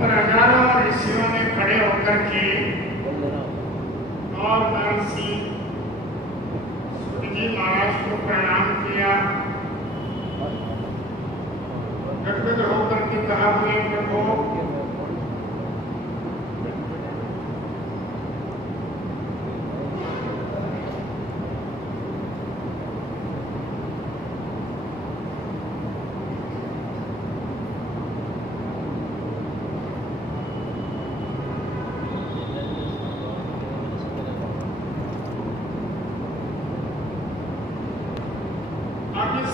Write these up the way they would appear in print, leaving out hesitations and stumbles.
पर हजारों ऋषियों ने खड़े होकर के और महर्षि सूर्य जी महाराज को प्रणाम किया। गदगद होकर के कहा, बोले प्रभु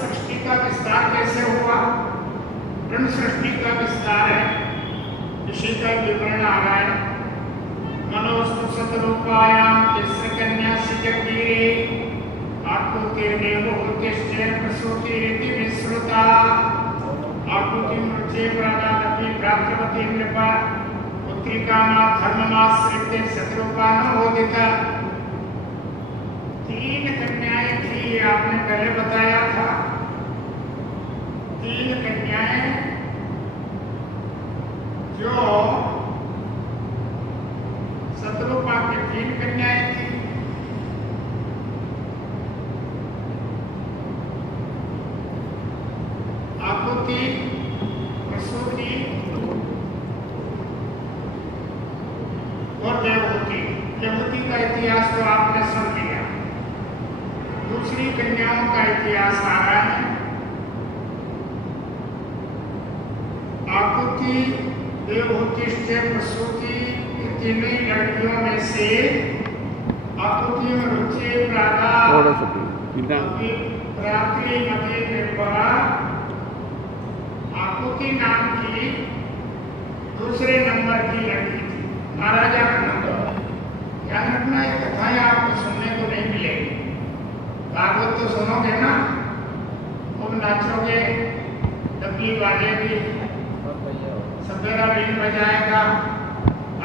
सृष्टि का विस्तार कैसे हुआ? ब्रह्म सृष्टि का विस्तार है, इसी का विवरण आ रहा है। मनोस्तु सतरूपायाम यस्य कन्यासि जगीरे आकृतिर्देवो होतिश्च प्रसूतिरिति विश्रुता आकृतिं रुचे प्रादादपि भ्रातृवती नृपा पुत्रिकामा धर्ममाश्रित्य सतरूपानुमोदिता। तीन कन्याएं थी, आपने पहले बताया था। तीन कन्याएं जो शत्रुपा की तीन कन्याएं थी। आकुति, प्रसूति और देवहूति। देवहूति का इतिहास तो आपने सुन लिया। दूसरी कन्याओं का इतिहास आ रहा है। आकुति, देवहूतिश्च प्रसूति, तीनों लड़कियों में से आकुति में रुचि आकुति नाम की दूसरे नंबर की लड़की थी, महाराजा का नंबर। ध्यान रखना, ये कथाएं आपको सुनने को नहीं मिलेगी। भागवत तो सुनोगे ना, तुम नाचोगे, डब्बी बाजेगी, सपेरा बीन बजाएगा,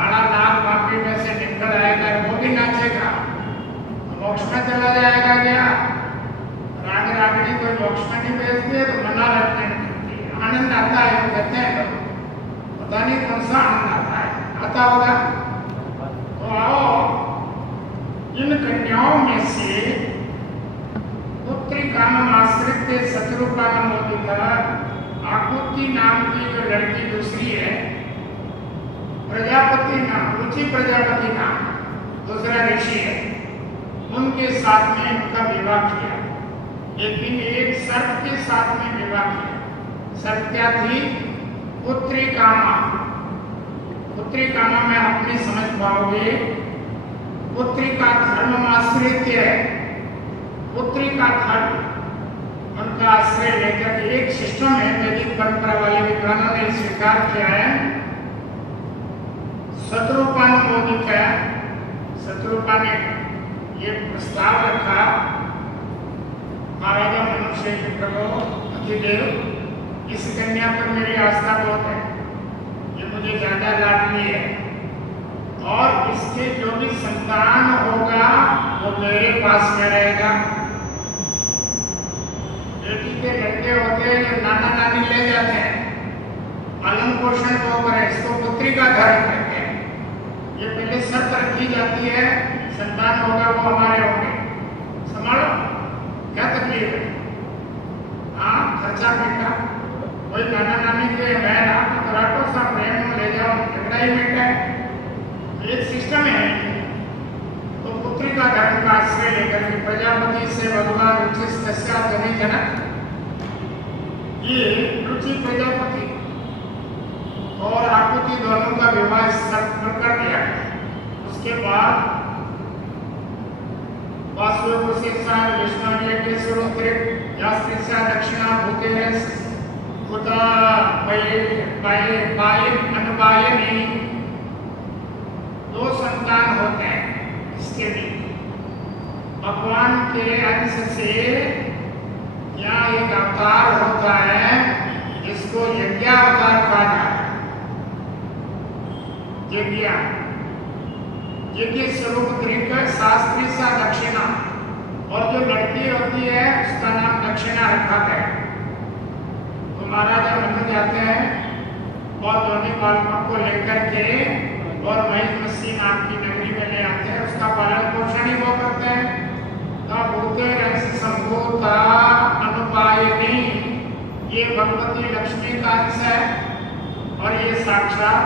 आड़ा नाग बापी में से निकल आएगा, वो भी नाचेगा। मोक्ष में चला जाएगा क्या? राग रागनी कोई मोक्ष में नहीं भेजती है तो मना रखने मिलती है, आनंद आता है। तो कहते हैं लोग, पता नहीं कौन सा आनंद आता है, आता होगा। तो आओ, इन कन्याओं में से पुत्री कामम आश्रित शत्रुपानुमोदिता आकुति नाम की जो लड़की दूसरी है, प्रजापति नाम, रुचि प्रजापति नाम दूसरा ऋषि है, उनके साथ में उनका विवाह किया। लेकिन एक शर्त के साथ में विवाह किया। शर्त क्या थी? पुत्री कामा। पुत्री कामा में अपनी समझ पाओगे, पुत्री का धर्म आश्रित है। पुत्री का धर्म, उनका आश्रय लेकर एक सिस्टम है, वैदिक परंपरा वाले विद्वानों ने स्वीकार किया है। शत्रुपानुमोदित है। शत्रुपा ने ये प्रस्ताव रखा, महाराजा मनुष्य के प्रभु अतिदेव, इस कन्या पर मेरी आस्था बहुत है, ये मुझे ज्यादा लाडली है, और इसके जो भी संतान होगा वो मेरे पास में रहेगा। बेटी के लड़के होते हैं जो नाना नानी ले जाते हैं, पालन पोषण को करें, इसको पुत्री का धर्म कहते हैं। ये पहले शर्त रखी जाती है, संतान होगा वो हमारे होंगे, संभालो, क्या तकलीफ है? हाँ, खर्चा बेटा, कोई नाना नानी के मैं ना तो राटो सब प्रेम ले जाओ, झगड़ा ही बेटा है। एक सिस्टम है। तो पुत्री का धर्म का आश्रय लेकर के प्रजापति से भगवान रुचिस्तस्या जने जनक, ये रुचि प्रजापति और आकुति दोनों का विवाह स्थल पर कर दिया। उसके बाद वासुदेव से सार विष्णु के स्वरूप यास्त्रिसा दक्षिणा भूते कुता बाय अनुबायनी 2 संतान होते हैं। इसके भी भगवान के अंश से यहाँ एक अवतार होता है जिसको यज्ञावतार कहा जाता है। यज्ञ स्वरूप ग्रीक शास्त्री सा दक्षिणा, और जो लड़की होती है उसका नाम दक्षिणा रखा गया। तो महाराजा मन जाते हैं और दोनों बालकों को लेकर के और महिषमती नाम की नगरी में ले आते हैं। उसका पालन पोषण ही वो करते हैं। भूते रस संभूता अनुपायनी, ये भगवती लक्ष्मी का अंश है और ये साक्षात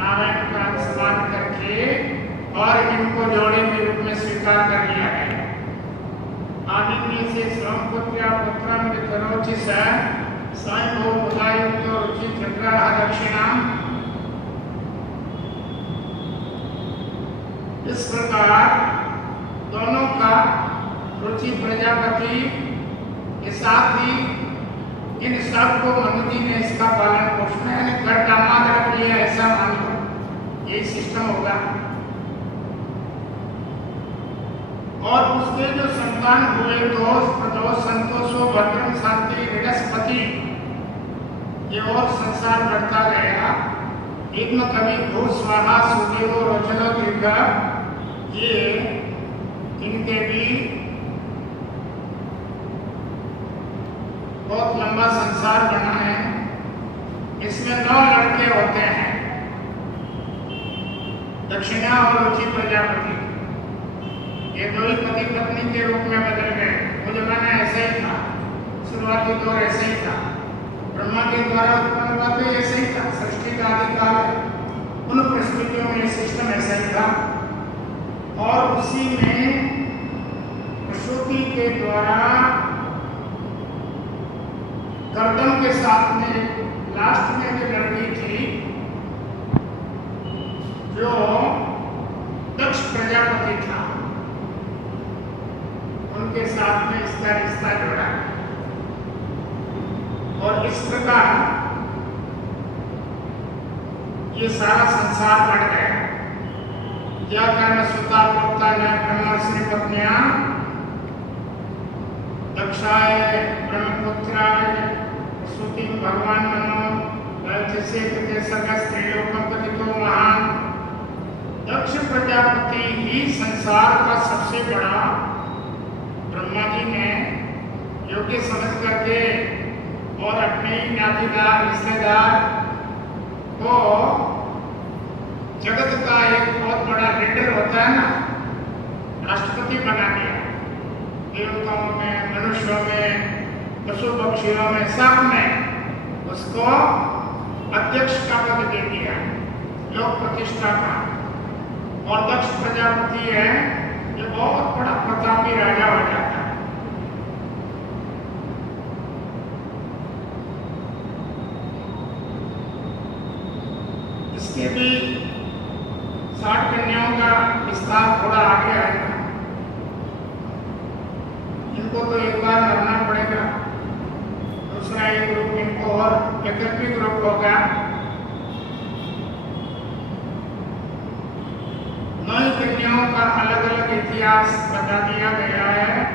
नारायण का अंश मान करके और इनको जोड़े के रूप में स्वीकार कर लिया है। आदित्य से स्वयं पुत्र्या पुत्रम वितरोचि स स्वयं भो उदायुक्तो रुचि चंद्र दक्षिणा। इस प्रकार दोनों का रुचि प्रजापति के साथ ही इन सब को मनु जी ने इसका पालन पोषण यानी घर दामाद रख लिया, ऐसा मान लो, यही सिस्टम होगा। और उसके जो संतान हुए तो संतोषो भद्रम शांति हृदस्पति, ये और संसार बढ़ता गया। इग्न कवि भू स्वाहा सुदेवो रोचनो दीर्घ, ये इनके भी बहुत लंबा संसार बना है। इसमें 9 लड़के होते हैं, दक्षिणा और रुचि प्रजापति। ये 2 ही पति पत्नी के रूप में बदल गए। वो जमाना ऐसा ही था, शुरुआती दौर ऐसे ही था। ब्रह्मा के द्वारा उत्पन्न हुआ तो ऐसे ही था, सृष्टि का आदि काल है। उन परिस्थितियों में सिस्टम ऐसा ही था। और उसी में प्रसूति के द्वारा गर्दन के साथ में लास्ट में जो लड़की थी, जो दक्ष प्रजापति था, उनके साथ में इसका रिश्ता जोड़ा। और इस प्रकार ये सारा संसार बढ़ गया। क्या कर्म सुता प्रोक्ता न ब्रह्मर्षि पत्नियां दक्षाय ब्रह्मपुत्राय सुति भगवान मनो जैसे कृते सर्ग स्त्रीलोकम कथितो महान। दक्ष प्रजापति ही संसार का सबसे बड़ा, ब्रह्मा जी ने योग्य समझ करके और अपने ही नातीदार रिश्तेदार को जगत का एक बहुत बड़ा लीडर होता है ना, राष्ट्रपति बना दिया। देवताओं में, मनुष्यों में, पशु पक्षियों में, सब में उसको अध्यक्ष का पद दे दिया, लोक प्रतिष्ठा का। और दक्ष प्रजापति है, ये बहुत बड़ा प्रतापी राजा हो जाता है। इसके भी 60 कन्याओं का विस्तार थोड़ा आगे आएगा। इनको तो एक बार मरना पड़ेगा, दूसरा एक ग्रुप इनको और वैकल्पिक ग्रुप होगा। 9 कन्याओं का अलग अलग इतिहास बता दिया गया है।